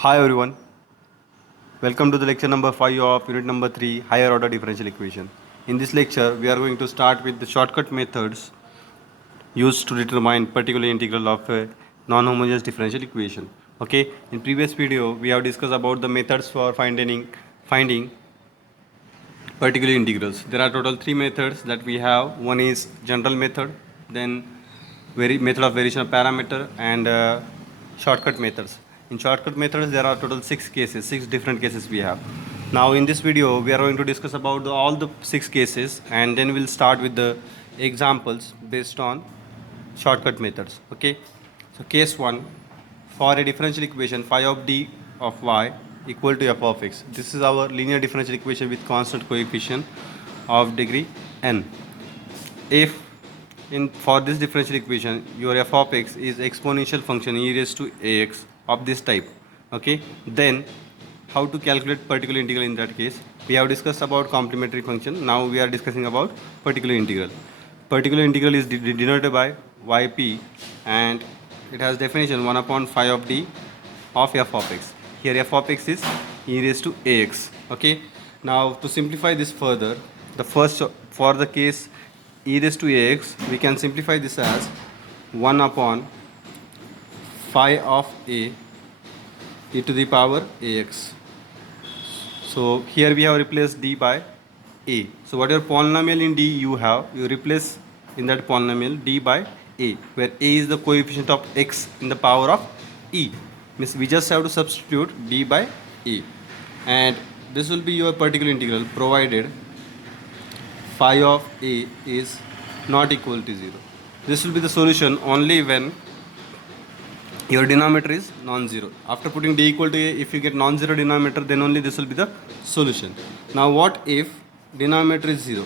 Hi everyone, welcome to the lecture number 5 of unit number 3 higher order differential equation. In this lecture we are going to start with the shortcut methods used to determine particular integral of a non-homogeneous differential equation. Okay, in previous video we have discussed about the methods for finding particular integrals. There are total 3 methods that we have. One is general method, then method of variation of parameter, and shortcut methods. In shortcut methods there are total 6 cases, 6 different cases we have. Now in this video we are going to discuss about all the 6 cases, and then we'll start with the examples based on shortcut methods. Okay, so case 1, for a differential equation phi of d of y equal to f of x. This is our linear differential equation with constant coefficient of degree n. If for this differential equation your f of x is exponential function e raised to ax of this type, okay, then how to calculate particular integral? In that case we have discussed about complementary function. Now we are discussing about particular integral. Particular integral is denoted by yp, and it has definition 1 upon phi of d of f of x. Here f of x is e raised to ax. Okay, now to simplify this further, the first, for the case e raised to ax, we can simplify this as 1 upon phi of a e to the power ax. So here we have replaced d by a. So whatever polynomial in d you have, you replace in that polynomial d by a, where a is the coefficient of x in the power of e. Means we just have to substitute d by a, and this will be your particular integral provided phi of a is not equal to 0. This will be the solution only when your denominator is non-zero. After putting d equal to a, if you get non-zero denominator, then only this will be the solution. Now what if denominator is 0?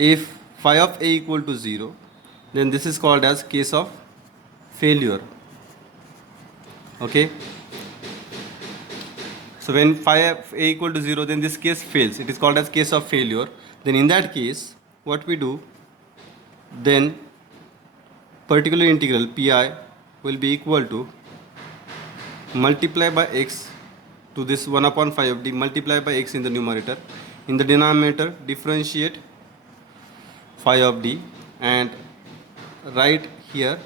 If phi of a equal to 0, then this is called as case of failure. Okay, so when phi of a equal to 0, then this case fails. It is called as case of failure. Then in that case what we do, then particular integral pi will be equal to multiply by x to this 1 upon phi of d, multiply by x in the numerator. In the denominator differentiate phi of d and write here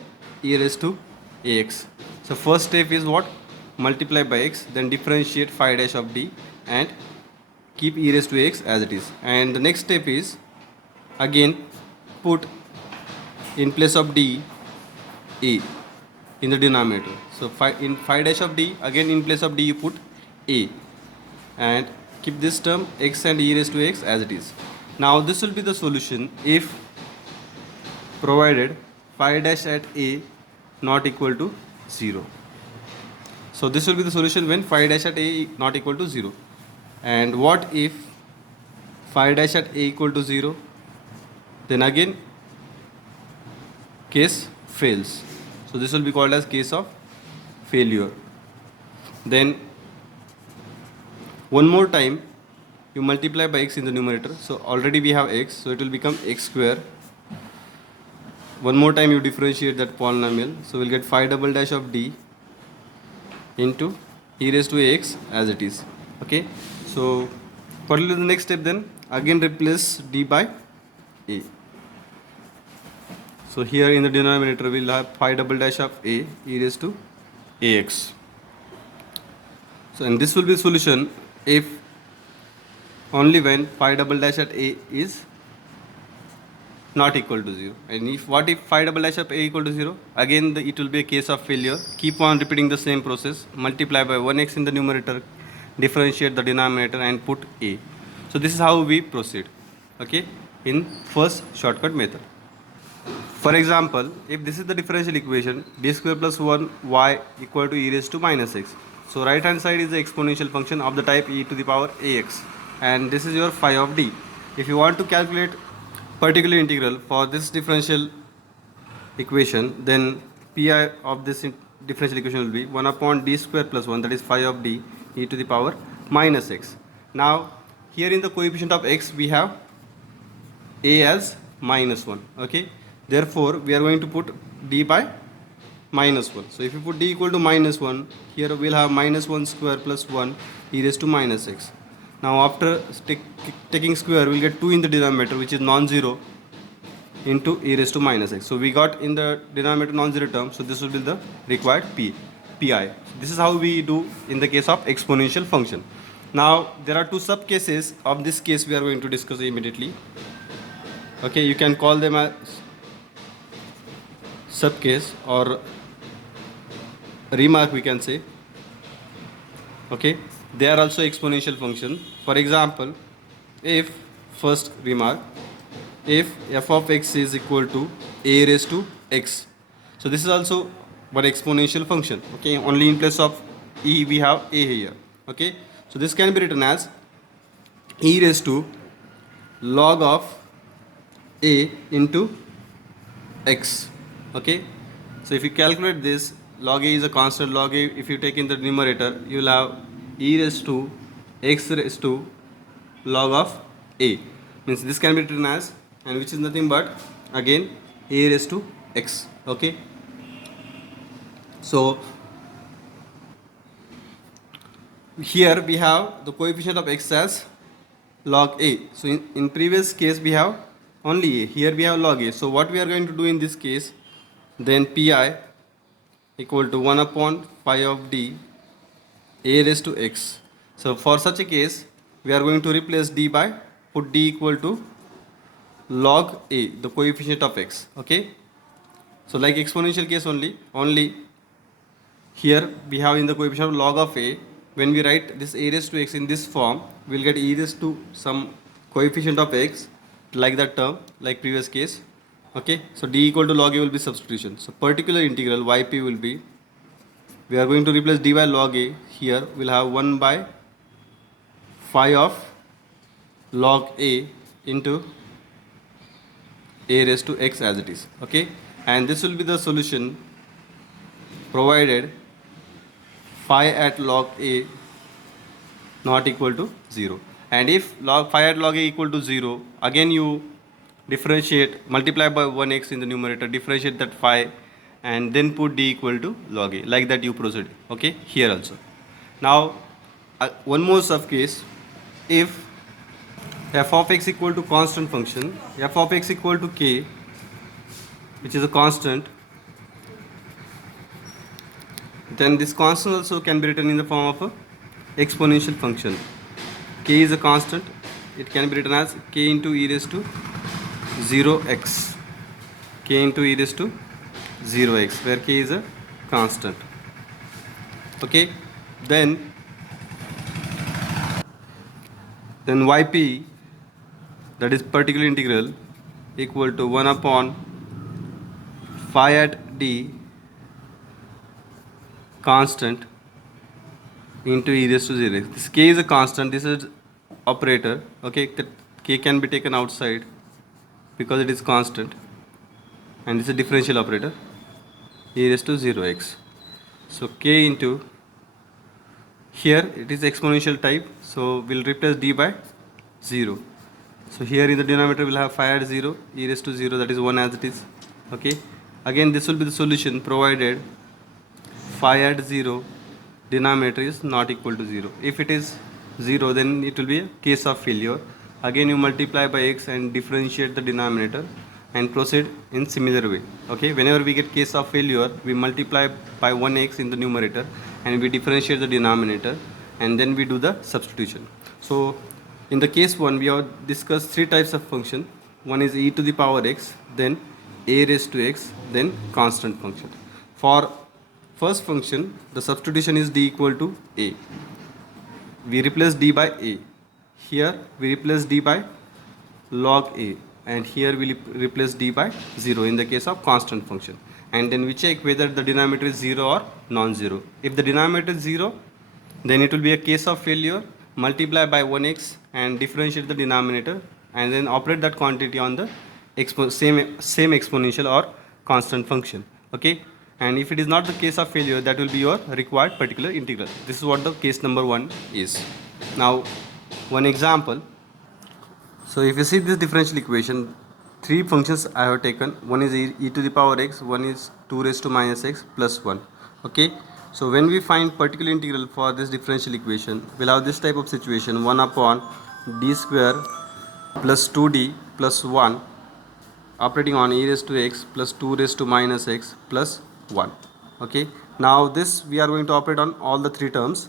e raised to ax. So first step is what? Multiply by x, then differentiate phi dash of d and keep e raised to x as it is. And the next step is again put in place of d a in the denominator. So in phi dash of d, again in place of d you put a, and keep this term x and e raised to x as it is. Now this will be the solution if provided phi dash at a not equal to 0. So this will be the solution when phi dash at a not equal to 0. And what if phi dash at a equal to 0? Then again case fails. So this will be called as case of failure. Then one more time you multiply by x in the numerator. So already we have x, so it will become x square. One more time you differentiate that polynomial, so we'll get phi double dash of d into e raised to ax as it is. Okay, so what will be the next step? Then again replace d by a. So here in the denominator we'll have phi double dash of a e raised to ax. So and this will be solution if only when phi double dash at a is not equal to 0. And if what if phi double dash of a equal to 0? Again it will be a case of failure. Keep on repeating the same process. Multiply by 1x in the numerator, differentiate the denominator and put a. So this is how we proceed, okay, in first shortcut method. For example, if this is the differential equation d square plus 1 y equal to e raised to minus x. So right hand side is the exponential function of the type e to the power ax, and this is your phi of d. If you want to calculate particular integral for this differential equation, then pi of this differential equation will be 1 upon d square plus 1, that is phi of d e to the power minus x. Now here in the coefficient of x we have a as minus 1. Okay, therefore we are going to put d by minus 1. So if you put d equal to minus 1, here we'll have minus 1 square plus 1 e raised to minus x. Now after taking square, we'll get 2 in the denominator, which is non-zero, into e raised to minus x. So we got in the denominator non-zero term, so this will be the required pi. This is how we do in the case of exponential function. Now there are two sub cases of this case we are going to discuss immediately. Okay, you can call them as sub case or remark, we can say. Okay, they are also exponential function. For example, if first remark, if f of x is equal to a raised to x, so this is also one exponential function. Okay, only in place of e we have a here. Okay, so this can be written as e raised to log of a into x. Okay, so if you calculate this, log a is a constant. Log a, if you take in the numerator, you will have e raised to x raised to log of a, means this can be written as, and which is nothing but again a raised to x. Okay, so here we have the coefficient of x as log a. So in previous case we have only a, here we have log a. So what we are going to do in this case, then pi equal to 1 upon pi of d a raised to x. So for such a case, we are going to replace d by, put d equal to log a, the coefficient of x. Okay, so like exponential case only here we have in the coefficient of log of a. When we write this a raised to x in this form, we will get e raised to some coefficient of x, like that term, like previous case. Okay, so d equal to log a will be substitution. So particular integral yp will be, we are going to replace d by log a. Here we'll have 1 by phi of log a into a raised to x as it is. Okay, and this will be the solution provided phi at log a not equal to 0. And if phi at log a equal to 0, again you differentiate, multiply by 1x in the numerator, differentiate that phi, and then put d equal to log a, like that you proceed. Okay, here also. Now one more sub case, if f of x equal to constant function, f of x equal to k, which is a constant, then this constant also can be written in the form of a exponential function. K is a constant, it can be written as k into e raised to 0x, k into e raised to 0x, where k is a constant. Okay, then yp, that is particular integral, equal to 1 upon phi at d constant into e raised to 0x. This k is a constant, this is operator. Okay, that k can be taken outside because it is constant, and this is a differential operator, e raised to 0x. So k into, here it is exponential type, so we'll replace d by 0. So here in the denominator we'll have phi at 0, e raised to 0, that is 1 as it is. Okay, again this will be the solution provided phi at 0 denominator is not equal to 0. If it is 0, then it will be a case of failure. Again you multiply by x and differentiate the denominator and proceed in similar way. Okay, whenever we get case of failure, we multiply by 1x in the numerator and we differentiate the denominator, and then we do the substitution. So in the case 1, we have discussed three types of function. One is e to the power x, then a raised to x, then constant function. For first function, the substitution is d equal to a. We replace d by a. Here we replace d by log a, and here we replace d by 0 in the case of constant function. And then we check whether the denominator is 0 or non-zero. If the denominator is 0, then it will be a case of failure. Multiply by 1x and differentiate the denominator, and then operate that quantity on the same exponential or constant function. Okay, and if it is not the case of failure, that will be your required particular integral. This is what the case number 1 is. Now one example. So if you see this differential equation, three functions I have taken. One is e to the power x, one is 2 2 raised to minus x plus 1. Okay, so when we find particular integral for this differential equation, we'll have this type of situation: 1 upon d square plus 2d plus 1 operating on e raised to x plus 2 raised to minus x plus 1. Okay, now this we are going to operate on all the three terms.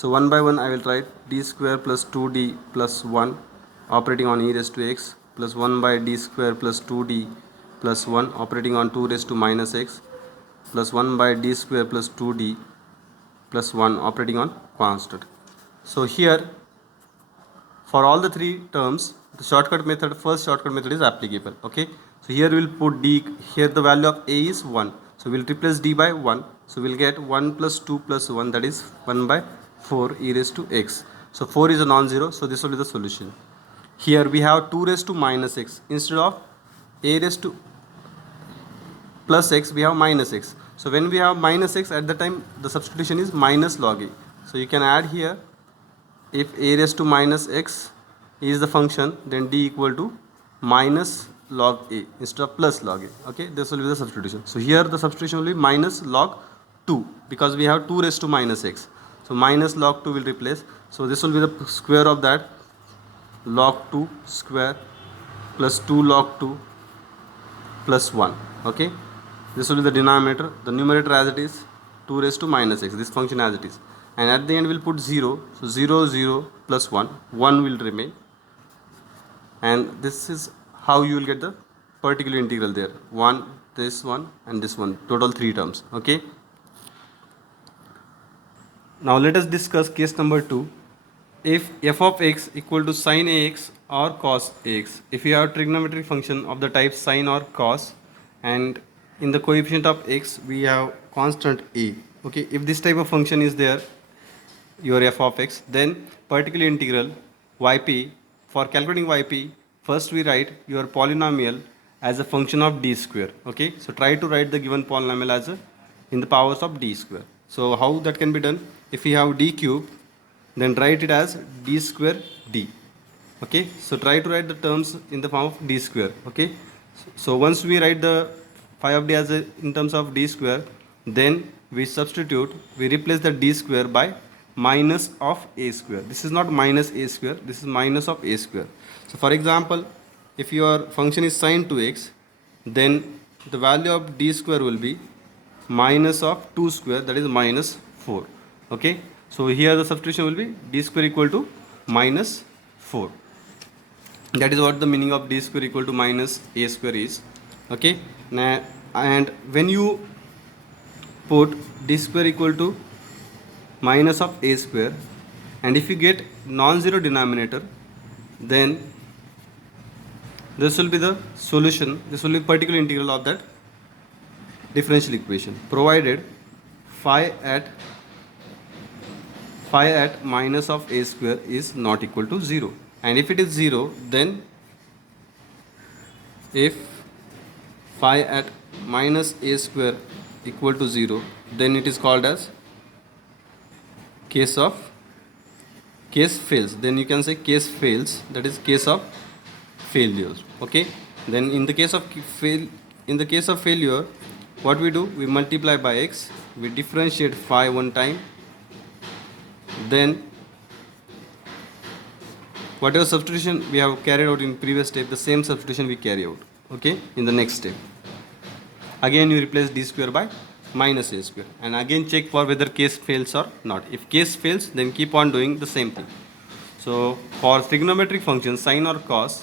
So one by one I will write d square plus 2d plus 1 operating on e raised to x plus 1 by d square plus 2d plus 1 operating on 2 raised to minus x plus 1 by d square plus 2d plus 1 operating on constant. So here for all the three terms, the shortcut method, first shortcut method is applicable. Okay, so here we'll put d, here the value of a is 1, so we'll replace d by 1, so we'll get 1 plus 2 plus 1, that is 1 by 4 e raised to x. So 4 is a non-zero, so this will be the solution. Here we have 2 raised to minus x, instead of a raised to plus x we have minus x. So when we have minus x, at the time the substitution is minus log a. So you can add here, if a raised to minus x is the function, then d equal to minus log a instead of plus log a. Okay, this will be the substitution. So here the substitution will be minus log 2, because we have 2 raised to minus x. So minus log 2 will replace. So this will be the square of that, log 2 square plus 2 log 2 plus 1. Okay, this will be the denominator. The numerator as it is, 2 raised to minus x, this function as it is. And at the end we'll put 0. So 0, 0 plus 1, 1 will remain. And this is how you will get the particular integral there. 1, this one and this one, total 3 terms. Okay. Now let us discuss case number 2. If f of x equal to sin ax or cos ax, if you have trigonometric function of the type sin or cos, and in the coefficient of x we have constant a. Okay, if this type of function is there, your f of x, then particular integral yp, for calculating yp, first we write your polynomial as a function of d square. Okay, so try to write the given polynomial as a in the powers of d square. So how that can be done? If we have d cube, then write it as d square d. Okay, so try to write the terms in the form of d square. Okay, so once we write the phi of d as a, in terms of d square, then we substitute, we replace the d square by minus of a square. This is not minus a square, this is minus of a square. So for example, if your function is sin 2x, then the value of d square will be minus of 2 square, that is minus 4. Okay, so here the substitution will be d square equal to minus 4. That is what the meaning of d square equal to minus a square is. Okay, now, and when you put d square equal to minus of a square, and if you get non-zero denominator, then this will be the solution, this will be particular integral of that differential equation, provided phi at minus of a square is not equal to 0. And if it is 0, then if phi at minus a square equal to 0, then it is called as case fails. Then you can say case fails, that is case of failures. Okay, then in the case of failure, what we do, we multiply by x, we differentiate phi one time, then whatever substitution we have carried out in previous step, the same substitution we carry out. Okay, in the next step again you replace d square by minus a square, and again check for whether case fails or not. If case fails, then keep on doing the same thing. So for trigonometric function sin or cos,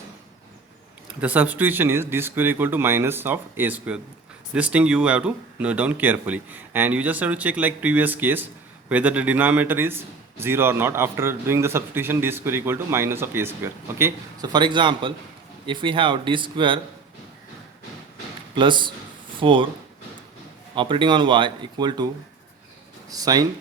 the substitution is d square equal to minus of a square. This thing you have to note down carefully, and you just have to check like previous case whether the denominator is 0 or not. After doing the substitution, d square equal to minus of a square. Okay, so for example, if we have d square plus 4 operating on y equal to sin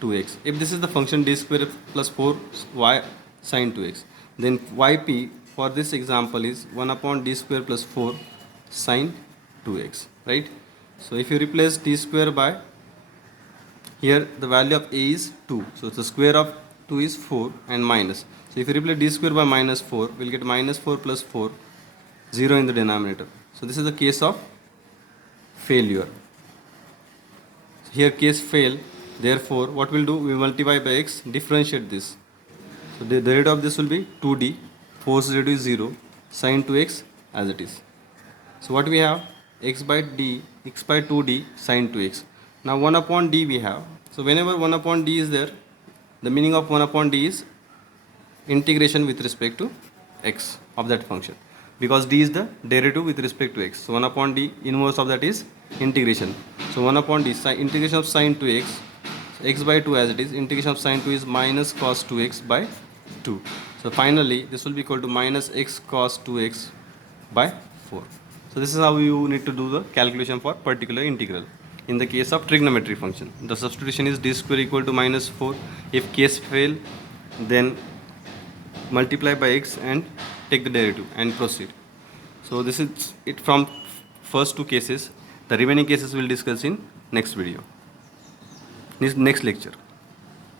2x, if this is the function d square plus 4y sin 2x, then yp for this example is 1 upon d square plus 4 sin 2x, right? So if you replace d square by, here the value of a is 2, so the square of 2 is 4 and minus. So if you replace d square by minus 4, we'll get minus 4 plus 4, 0 in the denominator. So this is the case of failure. here case fail, therefore what we'll do, we multiply by x, differentiate this. So the derivative of this will be 2d, force derivative is 0, sine 2x as it is. So what we have, x by 2d sine 2x. Now 1 upon d we have. So whenever 1 upon d is there, the meaning of 1 upon d is integration with respect to x of that function, because d is the derivative with respect to x. So 1 upon d, inverse of that is integration. So 1 upon d, integration of sine 2x, so x by 2 as it is, integration of sine 2 is minus cos 2x by 2. So finally this will be equal to minus x cos 2x by 4. So this is how you need to do the calculation for particular integral. In the case of trigonometry function, the substitution is d square equal to minus 4. If case fail, then multiply by x and take the derivative and proceed. So this is it from first two cases. The remaining cases we'll discuss in next video, next lecture.